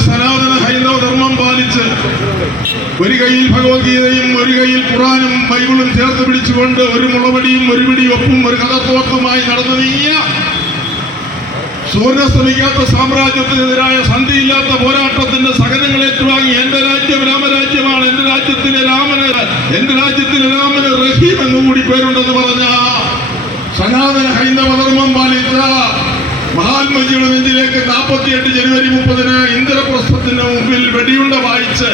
സനാതന ഹൈന്ദവ ധർമ്മം പാലിച്ച് ഒരു കയ്യിൽ ഭഗവത്ഗീതയും ഒരു കയ്യിൽ ഖുറാനും ബൈബിളും ചേർത്ത് പിടിച്ചുകൊണ്ട് ഒരു മുളവടിയും ഒരു പിടി ഒപ്പും ഒരു കഥത്തോപ്പുമായി നടന്നു നീങ്ങിയ സൂര്യസ്തമിക്കാത്ത സാമ്രാജ്യത്തിനെതിരായ സന്ധിയില്ലാത്ത പോരാട്ടത്തിന്റെ സകലങ്ങൾ ഏറ്റുവാങ്ങി എന്റെ രാജ്യം രാമരാജ്യമാണ് എന്റെ രാജ്യത്തിന് രാമന് എന്റെ രാജ്യത്തിന് രാമന് റഹീം എന്നുകൂടി പേരുണ്ടെന്ന് പറഞ്ഞ സനാതന ഹൈന്ദവ ധർമ്മം പാലിച്ച മഹാത്മജിയുടെ നെഞ്ചിലേക്ക് നാൽപ്പത്തിയെട്ട് ജനുവരി മുപ്പതിന് ഇന്ദ്രപ്രസ്ഥത്തിന് മുമ്പിൽ വെടിയുണ്ട വായിച്ച്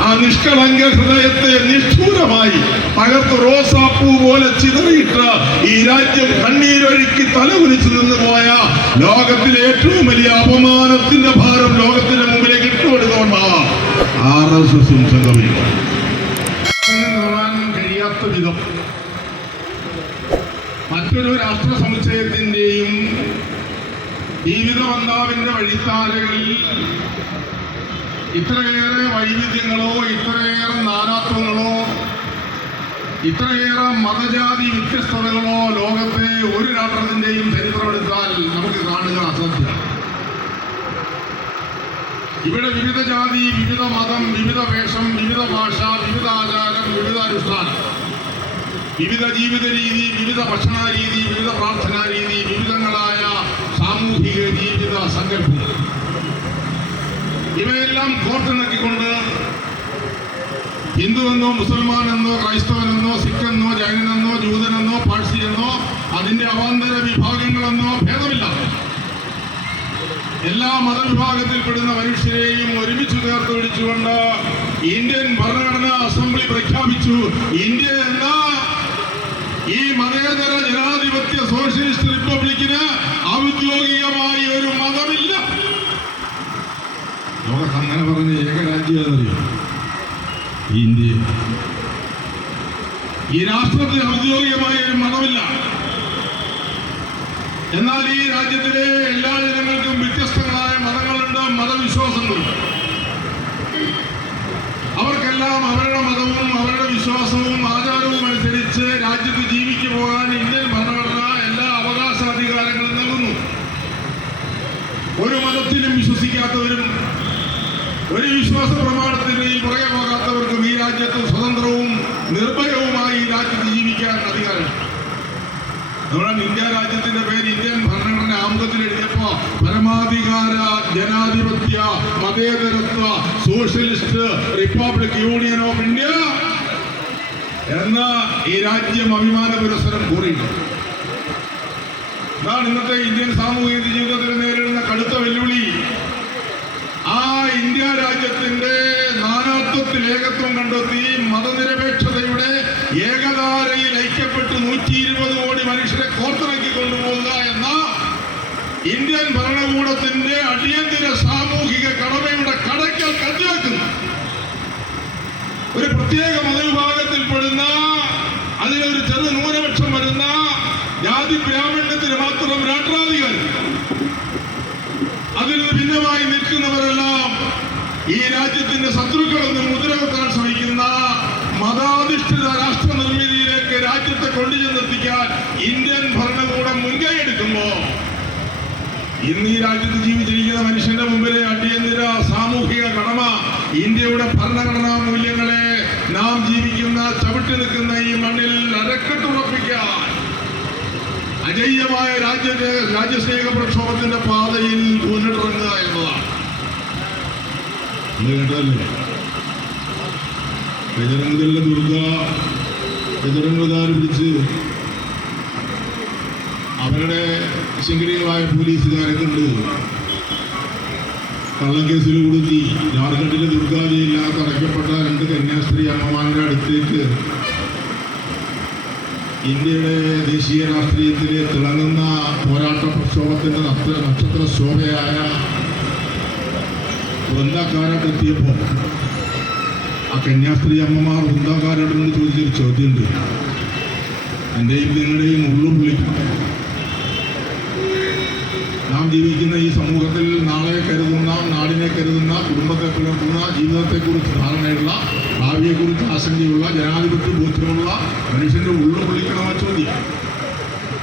ആ നിഷ്കളങ്ക ഹൃദയത്തെ നിഷ്ഠൂരമായി തകർത്ത് റോസാപ്പൂ പോലെ ചിതറിയിട്ട് ഈ രാജ്യം കണ്ണീരൊഴുക്കി തലകുലിച്ചു നിന്ന് പോയ ലോകത്തിലെ ഏറ്റവും വലിയ അപമാനത്തിന്റെ ഭാരം ലോകത്തിന്റെ മുമ്പിലേക്ക് കാണാൻ കഴിയാത്ത വിധം മറ്റൊരു രാഷ്ട്ര സമുച്ചയത്തിന്റെയും ജീവിതബന്ധാവിന്റെ വഴിത്താരകളിൽ ഇത്രയേറെ വൈവിധ്യങ്ങളോ ഇത്രയേറെ നാനാത്വങ്ങളോ ഇത്രയേറെ മതജാതി വ്യത്യസ്തതകളോ ലോകത്തെ ഒരു രാഷ്ട്രത്തിന്റെയും ചരിത്രമെടുത്താൽ നമുക്ക് കാണുക അസാധ്യമാണ്. ഇവിടെ വിവിധ ജാതി വിവിധ മതം വിവിധ വേഷം വിവിധ ഭാഷ വിവിധ ആചാരം വിവിധ അനുഷ്ഠാനം. വിവിധ ജീവിത രീതി വിവിധ ഭക്ഷണ രീതി വിവിധ പ്രാർത്ഥനാ രീതി സാമൂഹിക ജീവിത സങ്കല്പങ്ങൾ ഇവയെല്ലാം കോർത്തിണക്കിക്കൊണ്ട് ഹിന്ദുവെന്നോ മുസൽമാനെന്നോ ക്രൈസ്തവനെന്നോ സിഖെന്നോ ജൈനനെന്നോ ജൂതനെന്നോ പാഴ്സിയെന്നോ അതിന്റെ അവാന്തര വിഭാഗങ്ങളെന്നോ ഭേദമില്ല. എല്ലാ മതവിഭാഗത്തിൽപ്പെടുന്ന മനുഷ്യരെയും ഒരുമിച്ച് ചേർത്ത് പിടിച്ചുകൊണ്ട് ഇന്ത്യൻ ഭരണഘടനാ അസംബ്ലി പ്രഖ്യാപിച്ചു. ഇന്ത്യ എന്ന ഈ മതേതര ജനാധിപത്യ സോഷ്യലിസ്റ്റ് റിപ്പബ്ലിക്കിന് ഔദ്യോഗികമായി ഒരു മതമില്ല. ലോകത്ത് അങ്ങനെ പറഞ്ഞ ഏകരാജ്യം എന്നറിയോ ഇന്ത്യ. ഈ രാഷ്ട്രത്തിന് ഔദ്യോഗികമായ ഒരു മതമില്ല. എന്നാൽ ഈ രാജ്യത്തിലെ എല്ലാ വിശ്വസിക്കാത്തവരും ഒരു വിശ്വാസ പ്രമാണത്തിന്റെയും പുറകെ പോകാത്തവർക്കും ഈ രാജ്യത്ത് സ്വതന്ത്രവും നിർഭയവുമായി ഈ രാജ്യത്ത് ജീവിക്കാൻ അധികാരം. നമ്മുടെ ഇന്ത്യ രാജ്യത്തിന്റെ പേര് ഇന്ത്യൻ ഭരണഘടന ആമുഖത്തിൽ എഴുതിയപ്പോ പരമാധികാര ജനാധിപത്യ മതേതരത്വ socialist republic union of India എന്ന ഈ രാജ്യം അഭിമാന പുരസ്സരം കൂറിയിട്ടുണ്ട് ഇതാണ് ഇന്നത്തെ ഇന്ത്യൻ സാമൂഹിക ജീവിതത്തിൽ നേരിടുന്ന കടുത്ത വെല്ലുവിളി. ഇന്ത്യ രാജ്യത്തിന്റെ നാനാത്വത്തിൽ ഏകത്വം കണ്ടെത്തി മതനിരപേക്ഷതയുടെ ഏകധാരയിൽ ഐക്യപ്പെട്ട് നൂറ്റി ഇരുപത് കോടി മനുഷ്യരെ കോർത്തിറക്കി കൊണ്ടുപോകുക എന്ന ഇന്ത്യൻ ഭരണകൂടത്തിന്റെ അടിയന്തര സാമൂഹിക കടമയുടെ കടയ്ക്കൽ കണ്ടുവെക്കുന്നു ഒരു പ്രത്യേക മതവിഭാഗത്തിൽപ്പെടുന്ന അതിലൊരു ചെറു ന്യൂനപക്ഷം വരുന്ന ജാതി ബ്രാഹ്മണ്യത്തിന് മാത്രം രാഷ്ട്രാധികാരം. അതിൽ നിന്ന് ഭിന്നമായി നിൽക്കുന്നവരെല്ലാം ഈ രാജ്യത്തിന്റെ ശത്രുക്കളെന്ന് മുദ്രവെക്കാൻ ശ്രമിക്കുന്ന മതാധിഷ്ഠിത രാഷ്ട്ര നിർമ്മിതിയിലേക്ക് രാജ്യത്തെ കൊണ്ടുചെന്നെത്തിക്കാൻ ഇന്ത്യൻ ഭരണകൂടം മുൻകൈ എടുക്കുമ്പോ ഇന്ന് ഈ രാജ്യത്ത് ജീവിച്ചിരിക്കുന്ന മനുഷ്യന്റെ മുമ്പിലെ അടിയന്തര സാമൂഹിക കടമ ഇന്ത്യയുടെ ഭരണഘടനാ മൂല്യങ്ങളെ നാം ജീവിക്കുന്ന ചവിട്ടി നിൽക്കുന്ന ഈ മണ്ണിൽ അരക്കെട്ടുറപ്പിക്കാൻ അജയ്യമായ രാജ്യ രാജ്യസ്നേഹ പ്രക്ഷോഭത്തിന്റെ പാതയിൽ മുന്നിട്ടിറങ്ങുക എന്നതാണ്. കേട്ടതല്ലേ ബജരംഗലിലെ ദുർഗ പിടിച്ച് അവരുടെ ശങ്കരീയമായ പോലീസുകാരെ കണ്ട് കള്ളക്കേസിൽ കൊടുത്തി ജാർഖണ്ഡിലെ ദുർഗാ ജയിലിനകത്ത് അടയ്ക്കപ്പെട്ട രണ്ട് കന്യാസ്ത്രീ അമ്മമാരുടെ അടുത്തേക്ക് ഇന്ത്യയുടെ ദേശീയ രാഷ്ട്രീയത്തിൽ തിളങ്ങുന്ന പോരാട്ട പ്രക്ഷോഭത്തിന്റെ നക്ഷത്ര ശോഭയായ വൃന്ദക്കാരോട് എത്തിയപ്പോൾ ആ കന്യാസ്ത്രീ അമ്മമാർ വൃന്ദക്കാരോട് ചോദിച്ചൊരു ചോദ്യമുണ്ട്. എന്റെയും നിങ്ങളുടെയും ഉള്ളും വിളിക്കും നാം ജീവിക്കുന്ന ഈ സമൂഹത്തിൽ നാളെ കരുതുന്ന നാടിനെ കരുതുന്ന കുടുംബത്തെ പുലർത്തുന്ന ജീവിതത്തെക്കുറിച്ച് ധാരണയുള്ള ഭാവിയെക്കുറിച്ച് ആശങ്കയുള്ള ജനാധിപത്യ ബോധ്യമുള്ള മനുഷ്യന്റെ ഉള്ളു വിളിക്കണമെന്ന ചോദ്യം.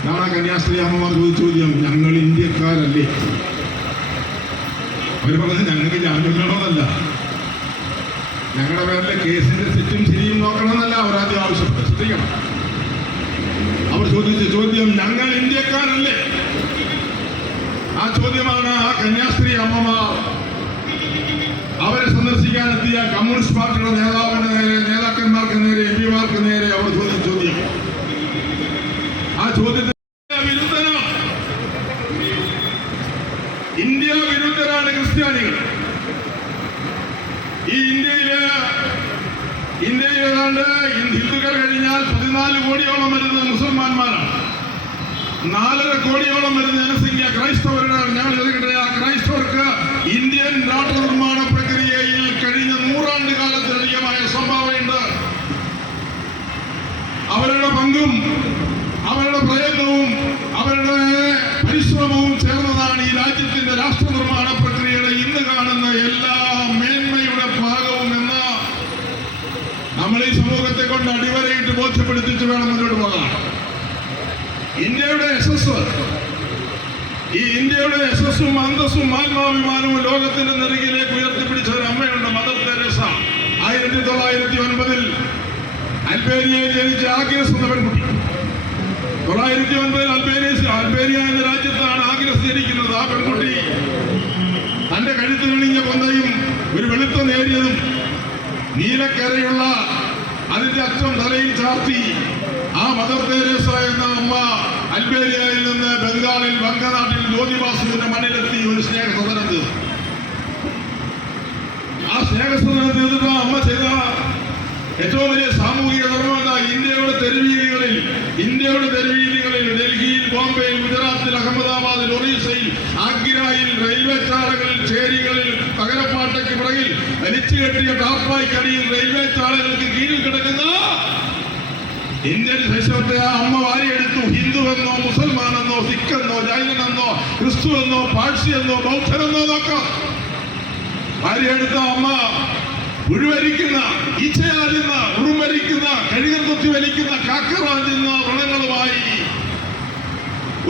ഇതാണ് കന്യാസ്ത്രീ അമ്മമാർ ചോദിച്ച ചോദ്യം. ഞങ്ങൾ ഇന്ത്യക്കാരല്ലേ? അവർ പറഞ്ഞത് ഞങ്ങൾക്ക് ജാമ്യം ഞങ്ങളുടെ പേരിലെ കേസിന്റെ തെറ്റും ശരിയും നോക്കണമെന്നല്ല അവർ ആദ്യം ആവശ്യപ്പെട്ടത്. ശ്രദ്ധിക്കണം. അവർ ചോദിച്ച ചോദ്യം ഞങ്ങൾ ഇന്ത്യക്കാരല്ലേ? ആ ചോദ്യമാണ് ആ കന്യാസ്ത്രീ അമ്മമാർ. അവരെ സന്ദർശിക്കാനെത്തിയ കമ്മ്യൂണിസ്റ്റ് പാർട്ടിയുടെ നേതാവിന് നേരെ നേതാക്കന്മാർക്ക് നേരെ എം പിമാർക്ക് നേരെ അവർ ചോദ്യം ചോദ്യം ആ ചോദ്യത്തിന് നാലര കോടിയോളം വരുന്ന ജനസംഖ്യ ക്രൈസ്തവരുടെ ഞാൻ എഴുതട്ടെ ആ ക്രൈസ്തവർക്ക് ഇന്ത്യൻ രാഷ്ട്ര നിർമ്മാണ പ്രക്രിയയിൽ കഴിഞ്ഞ നൂറാണ്ട് കാലത്തിലധികമായ സംഭാവനയുണ്ട്. അവരുടെ പങ്കും അവരുടെ പ്രയത്നവും അവരുടെ പരിശ്രമവും ചേർന്നതാണ് ഈ രാജ്യത്തിന്റെ രാഷ്ട്ര നിർമ്മാണ പ്രക്രിയയുടെ ഇന്ന് കാണുന്ന എല്ലാ മേന്മയുടെ ഭാഗവും എന്ന് നമ്മൾ ഈ സമൂഹത്തെ കൊണ്ട് അടിവരയിട്ട് ബോധ്യപ്പെടുത്തിച്ച് വേണം മുന്നോട്ട് പോകാൻ. ഇന്ത്യയുടെ യശസ് ഈ ഇന്ത്യയുടെ യശസ്സും അന്തസ്സും ആത്മാഭിമാനവും ലോകത്തിന്റെ നെറുകിലേക്ക് ഉയർത്തിപ്പിടിച്ച ഒരു അമ്മയുണ്ട് മദർ തെരേസ. ആയിരത്തി തൊള്ളായിരത്തി ഒൻപതിൽ അൽബേനിയയിൽ ജനിച്ച ആഗ്രസ് എന്ന പെൺകുട്ടി. തൊള്ളായിരത്തി ഒൻപതിൽ അൽബേനിയ അൽബേനിയ എന്ന രാജ്യത്താണ് ആഗ്രസ് ജനിക്കുന്നത് ആ പെൺകുട്ടി. തന്റെ കഴുത്തിലണിഞ്ഞ കൊന്തയും ഒരു വെളുത്ത നേരിയതും നീലക്കരയുള്ള അതിന്റെ അച്ഛൻ തലയിൽ ചാർത്തി ആ മദർ തെരേസ എന്ന അമ്മ അൽബേരിയയിൽ നിന്ന് ബംഗാളിൽ വങ്കനാട്ടിൽ ജ്യോതിവാസുവിന്റെ മണ്ണിലെത്തി ഒരു സ്നേഹ സദനം ആ സ്നേഹ സദനം തീർന്നിട്ട് അമ്മ ചെയ്ത ഏറ്റവും വലിയ സാമൂഹിക ധർമ്മം എന്നാൽ ഇന്ത്യയുടെ തെരുവീതികളിൽ ഇന്ത്യയുടെ തെരുവീതികളിൽ ഡൽഹിയിൽ ബോംബെയിൽ ഗുജറാത്തിൽ അഹമ്മദാബാദിൽ ഒറീസയിൽ ആഗ്രയിൽ റെയിൽവേ ചാലകളിൽ ചേരികളിൽ പകരപ്പാട്ടയ്ക്ക് പിറകിൽ വലിച്ചു കെട്ടിയ ടാപ്പായ്ക്കടിയിൽ റെയിൽവേ ചാലകൾക്ക് കീഴിൽ കിടക്കുന്ന ഇന്ത്യൻ ശേഷത്തെ ആ അമ്മ വാരിയെടുത്തു. ഹിന്ദുവെന്നോ മുസൽമാനെന്നോ സിഖെന്നോ ജൈനനെന്നോ ക്രിസ്തുവെന്നോ പാഴ്സിയെന്നോ ബൗദ്ധനെന്നോ നോക്കാം. വാരിയെടുത്ത അമ്മ ഉഴുവരിക്കുന്ന ഈച്ചയാടുന്ന ഉറുമരിക്കുന്ന കഴുകൻ കുത്തി വലിക്കുന്ന കാക്കറാഞ്ചുന്ന വ്രണങ്ങളുമായി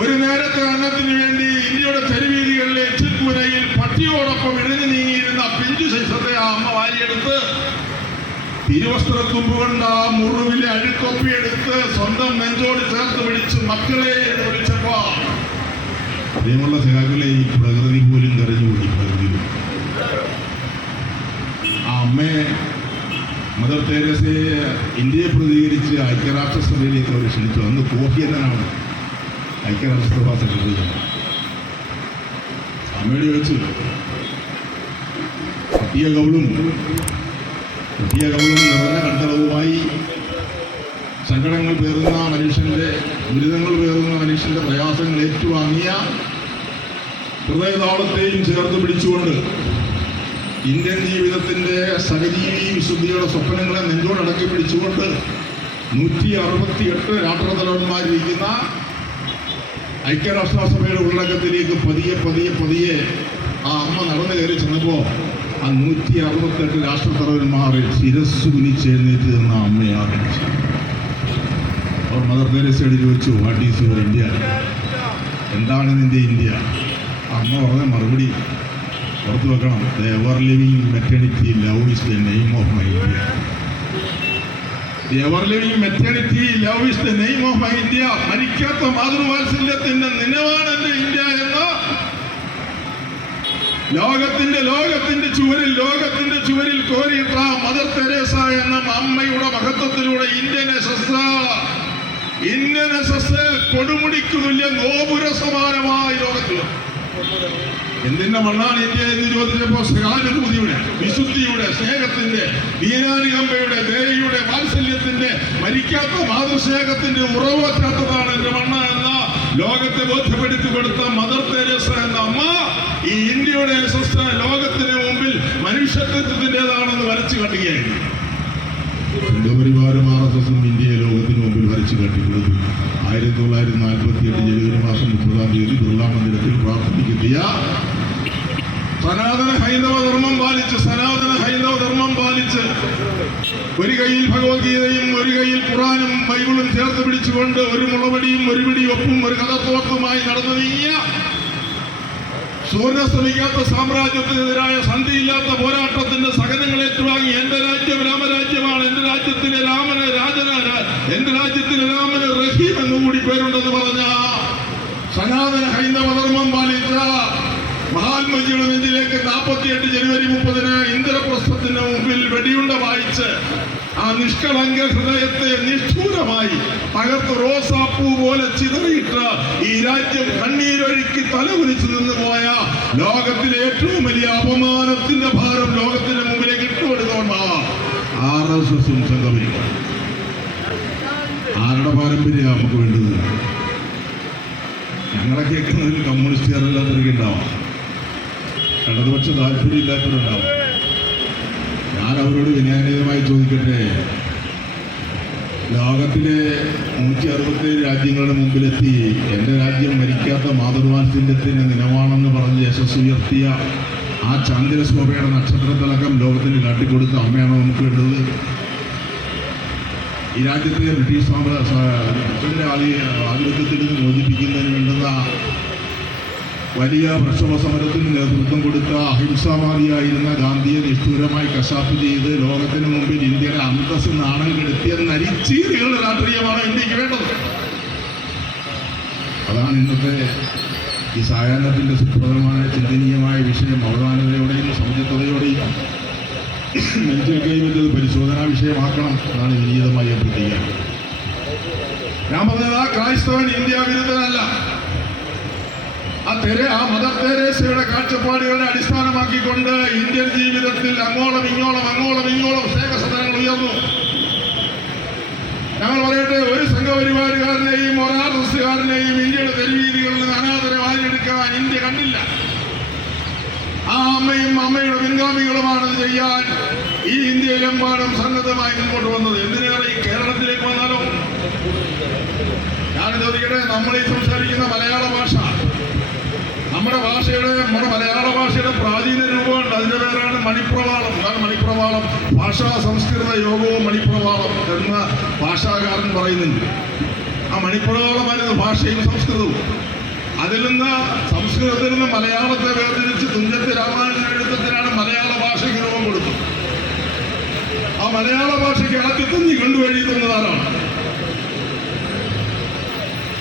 ഒരു നേരത്തെ അന്നത്തിന് വേണ്ടി ഇന്ത്യയുടെ തെരുവീതികളിലെ എച്ചിൽപ്പുരയിൽ പട്ടിയോടൊപ്പം ഇഴഞ്ഞു നീങ്ങിയിരുന്ന പിഞ്ചു ശൈശത്തെ ആ അമ്മ വാരിയെടുത്ത് തിരുവസ്ത്രത്തുമ്പ് കൊണ്ട് ആ മുറിവിലെ അഴുക്കൊപ്പിയെടുത്ത് സ്വന്തം നെഞ്ചോട് ചേർത്ത് പിടിച്ച് മക്കളെ എന്ന് വിളിച്ചപ്പോ പ്രിയമുള്ള സഹാക്കളെ ഈ പ്രകൃതി പോലും കരഞ്ഞുപോയി പ്രകൃതി. ആ അമ്മയെ മദർ തെരേസയെ ഇന്ത്യയെ പ്രതികരിച്ച് ഐക്യരാഷ്ട്രസഭയിലേക്ക് അവർ ക്ഷണിച്ചു. അന്ന് കോഫി എന്നാണ് ഐക്യരാഷ്ട്രസഭ സെക്രട്ടറി. അമ്മയോട് ചോദിച്ചു. പട്ടിയ കവളും പട്ടിയ കവളും നിറഞ്ഞ കണ്ടളവുമായി സങ്കടങ്ങൾ പേറുന്ന മനുഷ്യന്റെ ദുരിതങ്ങൾ പേറുന്ന മനുഷ്യന്റെ പ്രയാസങ്ങൾ ഏറ്റുവാങ്ങിയ ഹൃദയതാളത്തെയും ചേർത്ത് പിടിച്ചുകൊണ്ട് ഇന്ത്യൻ ജീവിതത്തിന്റെ സഹജീവി വിശുദ്ധിയുടെ സ്വപ്നങ്ങളെ നെഞ്ചോടടക്കി പിടിച്ചുകൊണ്ട് നൂറ്റി അറുപത്തി എട്ട് രാഷ്ട്രതലവന്മാരിരിക്കുന്ന ഐക്യരാഷ്ട്രസഭയുടെ ഉള്ളടക്കത്തിലേക്ക് പതിയെ പതിയെ പതിയെ ആ അമ്മ നടന്നു കയറി ചെന്നപ്പോ ആ നൂറ്റി അറുപത്തെട്ട് രാഷ്ട്രത്തലവന്മാർ ശിരസ് കുനിച്ചെഴുന്നേറ്റ് നിന്ന അമ്മയാണ് അവർ മദർ തെരേസയോട് ചോദിച്ചു വാട്ട് ഈസ് യുവർ ഇന്ത്യ എന്താണ് നിന്റെ ഇന്ത്യ അമ്മ പറഞ്ഞ മറുപടി പുറത്തു വെക്കണം. Ever living maternity love is the name of my India ever living maternity love is the name of my India മരിക്കാത്ത മാതൃവാത്സല്യത്തിന്റെ നിലവാണ് എന്ന് ലോകത്തിന്റെ ലോകത്തിന്റെ ചുവരിൽ ലോകത്തിന്റെ ചുവരിൽ കോരിയിട്ട മദർ തെരേസ എന്ന അമ്മയുടെ മഹത്വത്തിലൂടെ ഇന്ത്യൻ എസസ് ഇന്ത്യൻ എസസ് കൊടുമുടിക്ക് തുല്യ ഗോപുര സമാനമായി ലോകത്തിൽ എന്തിന്റെ മണ്ണാണ് ഇന്ത്യ എന്ന് ചോദിച്ചപ്പോ സഹാനുഭൂതിയുടെ വിശുദ്ധിയുടെ സ്നേഹത്തിന്റെ വീരാനുകമ്പയുടെ ദയയുടെ വാത്സല്യത്തിന്റെ മരിക്കാത്ത മാതൃസ്നേഹത്തിന്റെ ഉറവറ്റാത്തതാണ് എന്റെ മണ്ണ എന്ന ലോകത്തെ ബോധ്യപ്പെടുത്തി കൊടുത്ത മദർ തെരേസ എന്ന അമ്മ ഈ ഇന്ത്യയുടെ യശസ് ലോകത്തിന് മുമ്പിൽ മനുഷ്യത്വത്തിന്റെതാണെന്ന് വരച്ചു കാട്ടുകയായിരുന്നു സംഘപരിവാരം ആർ എസ് എസും ഇന്ത്യയെ ലോകത്തിന് മുമ്പിൽ വരച്ചു കാട്ടിക്കൊടുത്തു. ആയിരത്തി തൊള്ളായിരത്തി നാൽപ്പത്തി എട്ട് ജനുവരി മാസം മുപ്പതാം തീയതി ബിർള മന്ദിരത്തിൽ പ്രാർത്ഥനയ്ക്കെത്തിയ സനാതന ഹൈന്ദവ ധർമ്മം പാലിച്ച് സനാതന ഹൈന്ദവ ധർമ്മം പാലിച്ച് ഒരു കയ്യിൽ ഭഗവത്ഗീതയും ഒരു കയ്യിൽ ഖുറാനും ബൈബിളും ചേർത്ത് പിടിച്ചുകൊണ്ട് ഒരു മുളവടിയും ഒരു പിടി ഒപ്പും ഒരു കഥത്തോട്ടുമായി നടന്നു നീങ്ങിയ സൂര്യസ്തമിക്കാത്ത സാമ്രാജ്യത്തിനെതിരായ സന്ധിയില്ലാത്ത പോരാട്ടത്തിന്റെ സകലങ്ങൾ ഏറ്റുവാങ്ങി എന്റെ രാജ്യം രാമരാജ്യമാണ് എന്റെ രാജ്യത്തിലെ രാമന് രാജന എന്റെ രാജ്യത്തിലെ രാമന് റഹീം എന്നുകൂടി പേരുണ്ടെന്ന് പറഞ്ഞ സനാതന ഹൈന്ദവ ധർമ്മം പാലിച്ച മഹാത്മജിയുടെ നെഞ്ചിലേക്ക് നാൽപ്പത്തിയെട്ട് ജനുവരി മുപ്പതിന് ഇന്ദ്രപ്രസ്ഥത്തിന് മുമ്പിൽ വെടിയുണ്ട വായിച്ച് ആ നിഷ്കളങ്ക ഹൃദയത്തെ നിഷ്ഠൂരമായി തകർത്ത് റോസാപ്പൂ പോലെ ചിതറിയിട്ട് ഈ രാജ്യം കണ്ണീരൊഴുക്കി തലകുലിച്ചു നിന്ന് പോയ ലോകത്തിലെ ഏറ്റവും വലിയ അപമാനത്തിന്റെ ഭാരം ലോകത്തിന്റെ മുമ്പിലേക്ക് ഇട്ടുകൊടുത്തോണ്ടാണ് ആർ എസ് ആരുടെ പാരമ്പര്യം നമുക്ക് വേണ്ടത്? ഞങ്ങളെ കേൾക്കുന്നതിൽ കമ്മ്യൂണിസ്റ്റുകാരെല്ലാം തിരികെ ഉണ്ടാവാം. ഇടതുപക്ഷ താല്പര്യമില്ലാത്തവരുണ്ടാവും. ഞാൻ അവരോട് വിനയനീയമായി ചോദിക്കട്ടെ? ലോകത്തിലെ നൂറ്റി അറുപത്തേഴ് രാജ്യങ്ങളുടെ മുമ്പിലെത്തി. എന്റെ രാജ്യം മരിക്കാത്ത മാതൃവാത്സല്യത്തിന്റെ നിലവാണെന്ന് പറഞ്ഞ് യശസ് ഉയർത്തിയ ആ ചന്ദ്രശോഭയുടെ നക്ഷത്രത്തിലക്കം ലോകത്തിന് കാട്ടിക്കൊടുത്ത അമ്മയാണോ നമുക്ക് വേണ്ടത് ഈ രാജ്യത്തെ ബ്രിട്ടീഷ് സാമ്രാജ്യ ആധിപത്യത്തിൽ നിന്ന് മോചിപ്പിക്കുന്നതിന് വേണ്ടുന്ന വലിയ പ്രക്ഷോഭ സമരത്തിന് നേതൃത്വം കൊടുത്ത അഹിംസാവാദിയായിരുന്ന ഗാന്ധിയെ നിഷ്ഠൂരമായി കശാപ്പ് ചെയ്ത് ലോകത്തിന് മുമ്പിൽ ഇന്ത്യയുടെ അന്തസ് നാണം കെടുത്തിയ നരിച്ചീറികളുടെ രാഷ്ട്രീയമാണ് ഇന്ത്യയ്ക്ക് വേണ്ടത്. അതാണ് ഇന്നത്തെ ഈ സായാഹ്നത്തിന്റെ സുപ്രധാനമായ ചിന്തനീയമായ വിഷയം. അവധാനതയോടെയും സമചിത്തതയോടെയും മെഡിക്കൽ കൈവച്ചത് പരിശോധനാ വിഷയമാക്കണം എന്നാണ് വിനീതമായി അഭ്യർത്ഥിക്കുക. ഞാൻ പറഞ്ഞത് ക്രൈസ്തവൻ ഇന്ത്യ വിരുദ്ധനല്ല. ആ തെരെ ആ മദർ തെരേസയുടെ കാഴ്ചപ്പാടുകളെ അടിസ്ഥാനമാക്കിക്കൊണ്ട് ഇന്ത്യൻ ജീവിതത്തിൽ അങ്ങോളം ഇങ്ങോളം അങ്ങോളം ഇങ്ങോളം സ്നേഹസദനങ്ങൾ ഉയർന്നു. ഞങ്ങൾ പറയട്ടെ ഒരു സംഘപരിവാരുകാരനെയും ഒരു ആർ എസ് കാരനെയും ഇന്ത്യയുടെ തെരുവീതികളിൽ നിന്ന് അനാഥരെ എടുക്കാൻ ഇന്ത്യ കണ്ടില്ല. ആ അമ്മയും അമ്മയുടെ പിൻഗാമികളുമാണത് ചെയ്യാൻ ഈ ഇന്ത്യയിലെമ്പാടും സന്നദ്ധമായി മുമ്പോട്ട് വന്നത്. എന്തിനേറെ ഈ കേരളത്തിലേക്ക് വന്നാലോ? ഞാൻ ചോദിക്കട്ടെ നമ്മൾ ഈ സംസാരിക്കുന്ന മലയാള ഭാഷ നമ്മുടെ ഭാഷയുടെ നമ്മുടെ മലയാള ഭാഷയുടെ പ്രാചീന രൂപമുണ്ട് അതിന്റെ പേരാണ് മണിപ്രവാളം. അതാണ് മണിപ്രവാളം? ഭാഷാ സംസ്കൃത യോഗവും മണിപ്രവാളം എന്ന ഭാഷാകാരൻ പറയുന്നുണ്ട്. ആ മണിപ്രവാളമായിരുന്നു ഭാഷയും സംസ്കൃതവും. അതിൽ നിന്ന് സംസ്കൃതത്തിൽ നിന്ന് മലയാളത്തെ വേർതിരിച്ച് തുഞ്ചത്ത് രാമായണ എഴുത്തത്തിനാണ് മലയാള ഭാഷയ്ക്ക് രൂപം കൊടുത്തത്. ആ മലയാള ഭാഷയ്ക്ക് ആദ്യത്തെ നിഘണ്ടു എഴുതുന്നതാണ്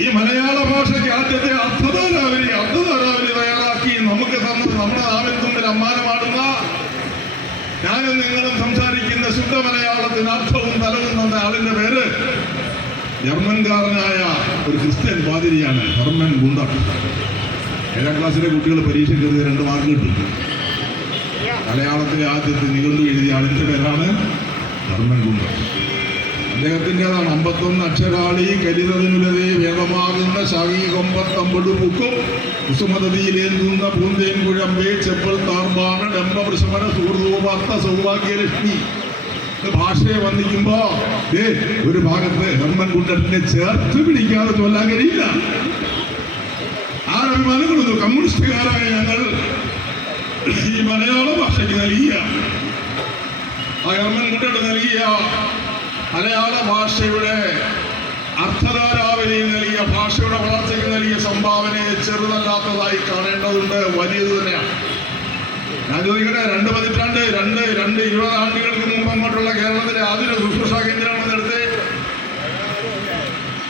ഈ മലയാള ഭാഷയ്ക്ക് ആദ്യത്തെ അർത്ഥതാരാവലി അർത്ഥതാരാവലി തയ്യാറാക്കി നമുക്ക് തന്ന നമ്മുടെ നാവിൻ തുമ്പിൽ അമ്മാനമാടുന്ന ഞാനും നിങ്ങളും സംസാരിക്കുന്ന ശുദ്ധ മലയാളത്തിന് അർത്ഥവും തലവും തന്ന ആളിന്റെ പേര് ജർമ്മൻകാരനായ ഒരു ക്രിസ്ത്യൻ പാതിരിയാണ് ഹെർമൻ ഗുണ്ട ഏഴാം ക്ലാസ്സിലെ കുട്ടികൾ പരീക്ഷയ്ക്ക് എഴുതിയ രണ്ട് മാർക്ക് കിട്ടും. മലയാളത്തിലെ ആദ്യത്തെ നിഘണ്ടു എഴുതിയ ആളിന്റെ പേരാണ് ഹെർമൻ ഗുണ്ടർ. അദ്ദേഹത്തിന്റെതാണ് അമ്പത്തൊന്ന് അക്ഷരാളി കരിതനുലതേ വേദമാകുന്ന ശാഖീ കൊമ്പത്തമ്പടു പൂക്കും. കുസുമതതിയിലേന്തുന്ന പൂന്തേൻ കുഴമ്പേ ചെപ്പൽ താർബാണ ഡംബൃഷമന സുഹൃതൂപാത്ത സൗഭാഗ്യലക്ഷ്മി. ഭാഷയെ വന്നിക്കുമ്പോ ഏ ഒരു ഭാഗത്ത് ഹെർമൻ കുണ്ടനെ ചേർത്ത് പിടിക്കാതെ ചൊല്ലാൻ കഴിയില്ല. ആരഭിമാനം കൊടുത്തു കമ്മ്യൂണിസ്റ്റുകാരായ ഞങ്ങൾ ഈ മലയാള ഭാഷയ്ക്ക് നൽകിയ. ആ ഹെർമൻ കുണ്ടന് നൽകിയ മലയാള ഭാഷയുടെ അർത്ഥധാരാവലിയിൽ നൽകിയ ഭാഷയുടെ വളർച്ചയ്ക്ക് നൽകിയ സംഭാവനയെ ചെറുതല്ലാത്തതായി കാണേണ്ടതുണ്ട്. വലിയത് തന്നെയാണ്. ഞാൻ ചോദിക്കട്ടെ രണ്ട് പതിറ്റാണ്ട് രണ്ട് രണ്ട് ഇരുപത് ആണ്ടുകൾക്ക് മുമ്പ് അങ്ങോട്ടുള്ള കേരളത്തിലെ ആദ്യ ശുശ്രൂഷ കേന്ദ്രമാണെന്ന് എടുത്ത്.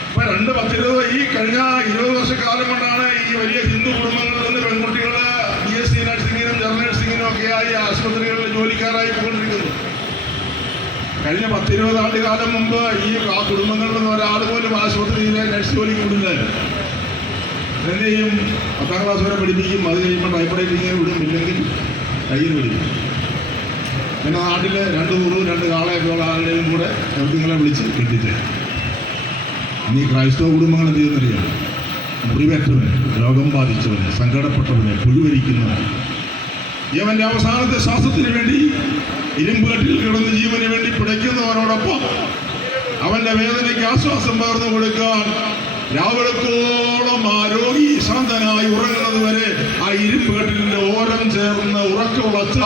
ഇപ്പൊ രണ്ട് പത്തിരുപത് ഈ കഴിഞ്ഞ ഇരുപത് വർഷക്കാലം കൊണ്ടാണ് ഈ വലിയ ഹിന്ദു കുടുംബങ്ങളിൽ നിന്ന് പെൺകുട്ടികൾ ബി എസ് സി നഴ്സിംഗിനും ജനറൽ നഴ്സിംഗിനും ഒക്കെയായി ആശുപത്രികളിൽ ജോലിക്കാരായി പോയിക്കൊണ്ടിരിക്കുന്നു കഴിഞ്ഞ പത്തിരുപത് ആണ്ട് കാലം മുമ്പ് ഈ ആ കുടുംബങ്ങളിൽ നിന്ന് ഒരാൾ പോലും ആശുപത്രിയിലെ നഴ്സ് വിടില്ല എന്ത് ചെയ്യും പത്താം ക്ലാസ് വരെ പഠിപ്പിക്കും. അത് കഴിയുമ്പോൾ ടൈപ്പറൈറ്റിങ്ങിന് വിടും. ഇല്ലെങ്കിൽ കയ്യിൽ വിടും. പിന്നെ നാട്ടിൽ രണ്ട് നൂറും രണ്ട് കാളയൊക്കെ ഉള്ള ആളുടെയും കൂടെ നിങ്ങളെ വിളിച്ച് കെട്ടിച്ച്. ഇനി ക്രൈസ്തവ കുടുംബങ്ങൾ എന്ത് ചെയ്യുന്നറിയാം? മുറിവേറ്റവന് രോഗം ബാധിച്ചവന് സങ്കടപ്പെട്ടവന് പുഴുവരിക്കുന്നവൻ ഇവന്റെ അവസാനത്തെ ശ്വാസത്തിന് വേണ്ടി ഇരുമ്പുകെട്ടിൽ കിടന്ന് ജീവന് വേണ്ടി പിടയ്ക്കുന്നവനോടൊപ്പം അവന്റെ വേദനയ്ക്ക് ആശ്വാസം പകർന്നു കൊടുക്കാൻ രാവിലത്തോളം ആ രോഗി ശാന്തനായി ഉറങ്ങുന്നത് വരെ ആ ഇരുമ്പുകെട്ടിലിന്റെ ഓരം ചേർന്ന് ഉറക്കമുളച്ച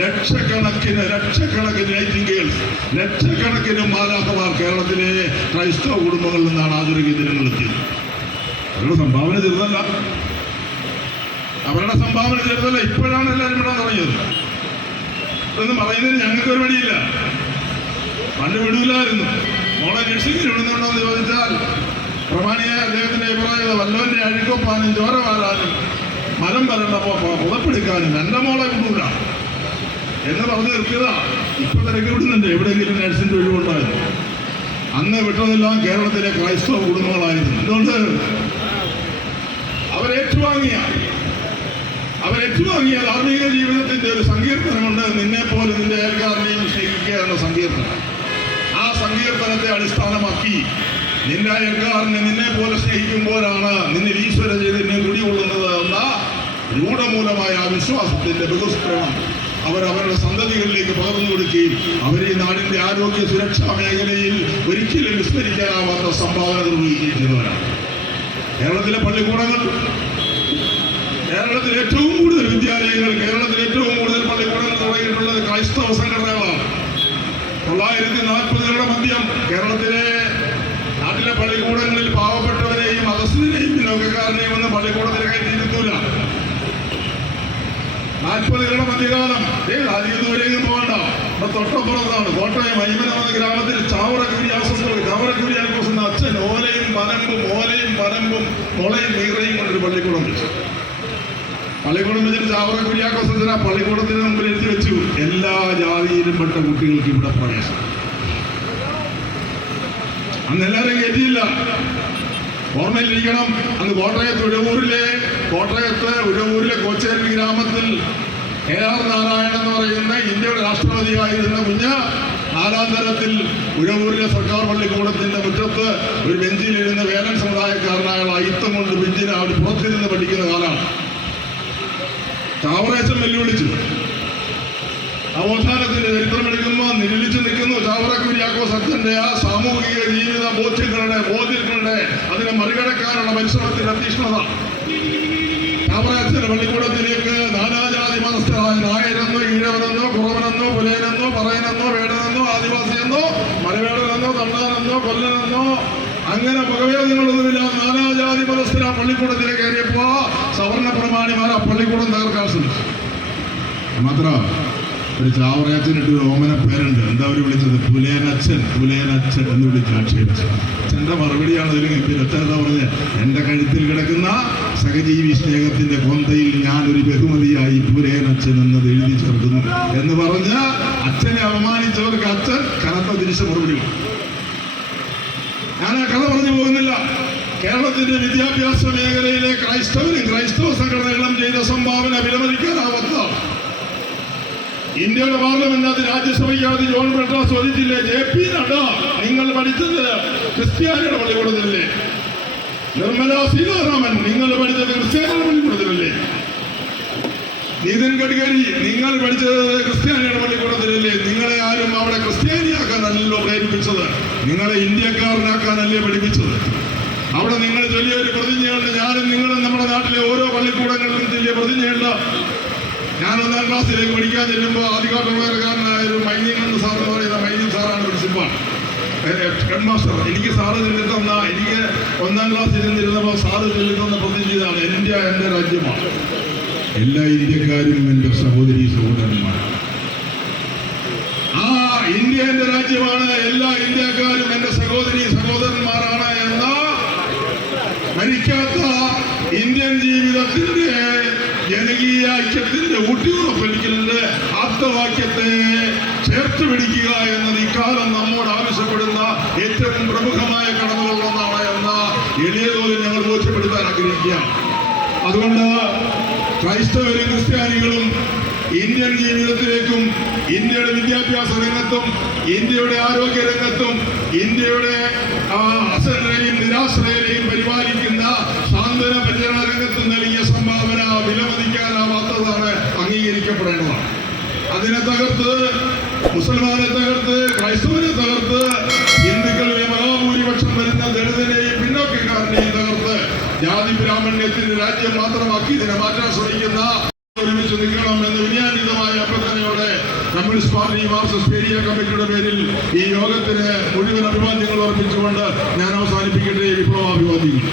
ലക്ഷക്കണക്കിന് ലക്ഷക്കണക്കിന് നൈറ്റിംഗേൾസ് ലക്ഷക്കണക്കിന് മാലാഹമാർ കേരളത്തിലെ ക്രൈസ്തവ കുടുംബങ്ങളിൽ നിന്നാണ് ആധുനിക ദിനങ്ങളെത്തിയത് അവരുടെ സംഭാവന ചെറുതല്ല. അവരുടെ സംഭാവന ചെറുതല്ല. ഇപ്പോഴാണ് എല്ലാവരും ഇടാൻ തുടങ്ങിയത്. ഇതൊന്നും പറയുന്നതിന് ഞങ്ങൾക്ക് ഒരു വഴിയില്ല. പണ്ട് വിടൂലായിരുന്നു. മോളെ നഴ്സിംഗിന് വിടുന്നുണ്ടോ എന്ന് ചോദിച്ചാൽ പ്രമാണിയ അദ്ദേഹത്തിന്റെ അഭിപ്രായം വല്ലവന്റെ അഴുക്കൊപ്പാനും ചോര വാരാനും മരം വരണ്ടപ്പോ പുതപ്പെടുക്കാനും എന്റെ മോളെ വിടൂല. എന്ന് പറഞ്ഞു നിർത്തിയതാ. ഇപ്പൊ തിരക്ക് വിടുന്നുണ്ട്. എവിടെയെങ്കിലും നഴ്സിന്റെ ഒഴിവുണ്ടായിരുന്നു അന്ന് വിട്ടതെല്ലാം കേരളത്തിലെ ക്രൈസ്തവ കുടുംബങ്ങളായിരുന്നു. എന്തുകൊണ്ട്? അവരേറ്റുവാങ്ങിയ അവരേറ്റുവാങ്ങിയ ധാർമ്മിക ജീവിതത്തിന്റെ ഒരു സങ്കീർത്തനമുണ്ട്. നിന്നെ പോലെ നിന്റെ അയൽക്കാരനെയും സ്നേഹിക്കുക എന്ന സങ്കീർത്തനം. ആ സങ്കീർത്തനത്തെ അടിസ്ഥാനമാക്കി നിന്റെ അയൽക്കാരനെ നിന്നെ പോലെ സ്നേഹിക്കുമ്പോഴാണ് നിന്നിൽ ഈശ്വര ചെയ്തിനെ കുടികൊള്ളുന്നത് എന്ന രൂഢമൂലമായ ആ വിശ്വാസത്തിന്റെ ബഹുസ്ഫരണം അവർ അവരുടെ സന്തതികളിലേക്ക് പകർന്നു കൊടുക്കുകയും അവർ ഈ നാടിന്റെ ആരോഗ്യ സുരക്ഷാ മേഖലയിൽ ഒരിക്കലും വിസ്മരിക്കാനാവാത്ത സംഭാവന നിർവഹിക്കുകയും ചെയ്തവരാണ്. കേരളത്തിലെ പള്ളിക്കൂടങ്ങൾ കേരളത്തിൽ ഏറ്റവും കൂടുതൽ വിദ്യാലയങ്ങൾ കേരളത്തിൽ ഏറ്റവും കൂടുതൽ പള്ളിക്കൂടം തുടങ്ങിയിട്ടുള്ളത് ക്രൈസ്തവ സംഘടനകളാണ്. തൊള്ളായിരത്തി നാൽപ്പതുകളുടെ മധ്യം കേരളത്തിലെ നാട്ടിലെ പള്ളിക്കൂടങ്ങളിൽ പാവപ്പെട്ടവരെയും മതസ്ഥിനെയും പിന്നോക്കക്കാരനെയും ഒന്നും പള്ളിക്കൂടത്തിൽ കയറ്റിയിരുത്തൂല നാൽപ്പതുകളുടെ മധ്യകാലം ഏ അധികം ദൂരെയും പോകണ്ട. ഇവിടെ തൊട്ടപ്പുറത്താണ് കോട്ടയം അയ്മനം എന്ന ഗ്രാമത്തിൽ ചാവറക്കുരി കുര്യാസസ് ചാവറക്കുരി കുര്യാക്കോസ് എന്ന അച്ഛൻ ഓലയും പനമ്പും ഓലയും പനമ്പും മുളയും മീറയും കൊണ്ടൊരു പള്ളിക്കൂടം വെച്ചു പള്ളിക്കൂടം വെച്ചിട്ട് ചാവറ കുര്യാക്കോസ് അച്ഛന പള്ളിക്കൂടത്തിന് മുമ്പിൽ എഴുതി വെച്ചു. എല്ലാ ജാതിയിലും പെട്ട കുട്ടികൾക്ക് ഇവിടെ പ്രവേശനം. അന്ന് എല്ലാവരും കയറ്റിയില്ല ഓർമ്മയിലിരിക്കണം. അന്ന് കോട്ടയത്ത് ഉഴവൂരിലെ കോട്ടയത്ത് ഉഴവൂരിലെ കോച്ചേരി ഗ്രാമത്തിൽ കെ ആർ നാരായണൻ എന്ന് പറയുന്ന ഇന്ത്യയുടെ രാഷ്ട്രപതിയായിരുന്ന കുഞ്ഞ് നാലാന്തരത്തിൽ ഉഴവൂരിലെ സർക്കാർ പള്ളിക്കൂടത്തിന്റെ മുറ്റത്ത് ഒരു ബെഞ്ചിലിരുന്ന് വേലൻ സമുദായക്കാരനായ അയിത്തം കൊണ്ട് ബെഞ്ചിന് അവർ പുറത്തിരുന്ന് പഠിക്കുന്ന കാലമാണ്. ചാവറേച്ചൻ വെല്ലുവിളിച്ചു. അവസാനത്തിന്റെ ചരിത്രമെടുക്കുമ്പോൾ നിഴലിച്ചു നിൽക്കുന്നു. ചാവറ കുര്യാക്കോസ് അച്ഛന്റെ ആ സാമൂഹിക ജീവിത ബോധ്യങ്ങളുടെ ബോധ്യങ്ങളുടെ അതിനെ മറികടക്കാനുള്ള പരിശ്രമത്തിന്റെ തീക്ഷ്ണത ചാവറേച്ചന്റെ പള്ളിക്കൂടത്തിലേക്ക് നാനാജാതി മതസ്ഥരായ നായരെന്നോ ഈഴവനെന്നോ കുറവനെന്നോ പുലയനെന്നോ പറയനെന്നോ വേടനെന്നോ ആദിവാസിയെന്നോ മലവേടനെന്നോ തണ്ണാനെന്നോ കൊല്ലനെന്നോ അങ്ങനെ വകഭേദങ്ങളൊന്നുമില്ല നാനാജാതി മതസ്ഥര പള്ളിക്കൂടത്തിലേക്ക് കയറിയപ്പോ സവർണ പ്രമാണിമാർ ആ പള്ളിക്കൂടം തകർക്കാൻ മാത്രം ഒരു ചാവറയച്ചനിട്ട് ഒരു ഓമന പേരുണ്ട്. എന്താ അവർ വിളിച്ചത്? പുലേനച്ഛൻ പുലേനച്ഛൻ എന്ന് വിളിച്ച് ആക്ഷേപിച്ചു അച്ഛന്റെ മറുപടിയാണ് അതിൽ ഗംഭീരം അച്ഛൻ എന്താ പറഞ്ഞത് എന്റെ കഴുത്തിൽ കിടക്കുന്ന സഹജീവി സ്നേഹത്തിന്റെ കൊന്തയിൽ ഞാൻ ഒരു ബഹുമതിയായി പുലേനച്ഛൻ എന്നത് എഴുതി ചേർക്കുന്നു എന്ന് പറഞ്ഞ് അച്ഛനെ അപമാനിച്ചവർക്ക് അച്ഛൻ കനത്ത തിരിച്ച മറുപടി ഞാൻ ആ കഥ പറഞ്ഞു പോകുന്നില്ല. കേരളത്തിന്റെ വിദ്യാഭ്യാസ മേഖലയിലെ ക്രൈസ്തവരും ക്രൈസ്തവ സംഘടനകളും ചെയ്ത സംഭാവന വിലമതിക്കാനാവാത്ത ഇന്ത്യയുടെ പാർലമെന്റ് അത് രാജ്യസഭയ്ക്കകത്ത് ജോൺ ബ്രിട്ടാസ് ചോദിച്ചില്ലേ ജെ പി നഡ നിങ്ങൾ പഠിച്ചത് ക്രിസ്ത്യാനിയുടെ പള്ളിക്കൂടത്തിലല്ലേ നിർമ്മല സീതാരാമൻ നിങ്ങൾ പഠിച്ചത് ക്രിസ്ത്യാനിയുടെ പള്ളിക്കൂടത്തിലല്ലേ നിതിൻ ഗഡ്കരി നിങ്ങൾ പഠിച്ചത് ക്രിസ്ത്യാനിയുടെ പള്ളിക്കൂടത്തിലല്ലേ നിങ്ങളെ ആരും അവിടെ ക്രിസ്ത്യാനിയാക്കാനല്ലല്ലോ പ്രേരിപ്പിച്ചത്. നിങ്ങളെ ഇന്ത്യക്കാരനാക്കാനല്ലേ പഠിപ്പിച്ചത്. അവിടെ നിങ്ങൾ ചൊല്ലിയൊരു പ്രതിജ്ഞയുണ്ട് ഞാനും നിങ്ങളും നമ്മുടെ നാട്ടിലെ ഓരോ പള്ളിക്കൂടങ്ങളിലും ചൊല്ലിയ പ്രതിജ്ഞയുണ്ട്. ഞാൻ ഒന്നാം ക്ലാസ്സിലേക്ക് പഠിക്കാൻ ചെല്ലുമ്പോൾ ആദ്യകാട്ടുകാരനായ ഒരു മൈനിങ് എന്ന് സാർ എന്ന് പറയുന്ന മൈനിങ് സാറാണ് പ്രിൻസിപ്പാൾ. Head master. എനിക്ക് സാറ് ചെല്ലുന്ന എനിക്ക് ഒന്നാം ക്ലാസ്സിൽ ഇരുന്നപ്പോൾ സാറ് ചെല്ലുന്ന പ്രതിജ്ഞ ഇതാണ്. ഇന്ത്യ എന്റെ രാജ്യമാണ്. എല്ലാ ഇന്ത്യക്കാരും എന്റെ സഹോദരി സഹോദരന്മാരാണ് ആ ഇന്ത്യ എന്റെ രാജ്യമാണ് എല്ലാ ഇന്ത്യക്കാരും എന്റെ സഹോദരി സഹോദരന്മാരാണ് എന്ന മരിക്കാത്ത ഇന്ത്യൻ ജീവിതത്തിന്റെ ജനകീയ ഐക്യത്തിന്റെ ഊട്ടിയുറപ്പിക്കലിന്റെ ആപ്തവാക്യത്തെ ചേർത്ത് പിടിക്കുക എന്നത് ഇക്കാലം നമ്മോട് ആവശ്യപ്പെടുന്ന ഏറ്റവും പ്രമുഖമായ കടമകളിലൊന്നാണ് എന്ന എളിയ തോതിൽ ഞങ്ങൾ ബോധ്യപ്പെടുത്താൻ ആഗ്രഹിക്കുകയാണ്. അതുകൊണ്ട് ക്രൈസ്തവരും ക്രിസ്ത്യാനികളും ഇന്ത്യൻ ജീവിതത്തിലേക്കും ഇന്ത്യയുടെ വിദ്യാഭ്യാസ രംഗത്തും ഇന്ത്യയുടെ ആരോഗ്യ രംഗത്തും ഇന്ത്യയുടെ ആ, അസരരെയും നിരാശ്രയരെയും പരിപാലിക്കുന്ന സാന്ത്വന പരിചരണ രംഗത്തും നൽകിയ സംഭാവന വിലമതിക്കാനാവാത്തതാണ് അംഗീകരിക്കപ്പെടേണ്ടതാണ്. അതിനെ തകർത്ത് മുസൽമാനെ തകർത്ത് ക്രൈസ്തവനെ തകർത്ത് ഹിന്ദുക്കളുടെ മഹാഭൂരിപക്ഷം വരുന്ന ദളിതനെയും പിന്നോക്കക്കാരനെയും തകർത്ത് ജാതി ബ്രാഹ്മണ്യത്തിന്റെ രാജ്യം മാത്രമാക്കി ഇതിനെ മാറ്റാൻ ശ്രമിക്കുന്ന ഒരുമിച്ച് നിൽക്കണം എന്ന വിനിയാനിതമായ അഭ്യർത്ഥനയോടെ കമ്മ്യൂണിസ്റ്റ് പാർട്ടി മാർക്സിസ്റ്റ് ഏരിയ കമ്മിറ്റിയുടെ പേരിൽ ഈ യോഗത്തിന് മുഴുവൻ അഭിവാദ്യങ്ങൾ അർപ്പിച്ചുകൊണ്ട് ഞാൻ അവസാനിപ്പിക്കട്ടെ. വിപ്ലവാഭിവാദ്യങ്ങൾ.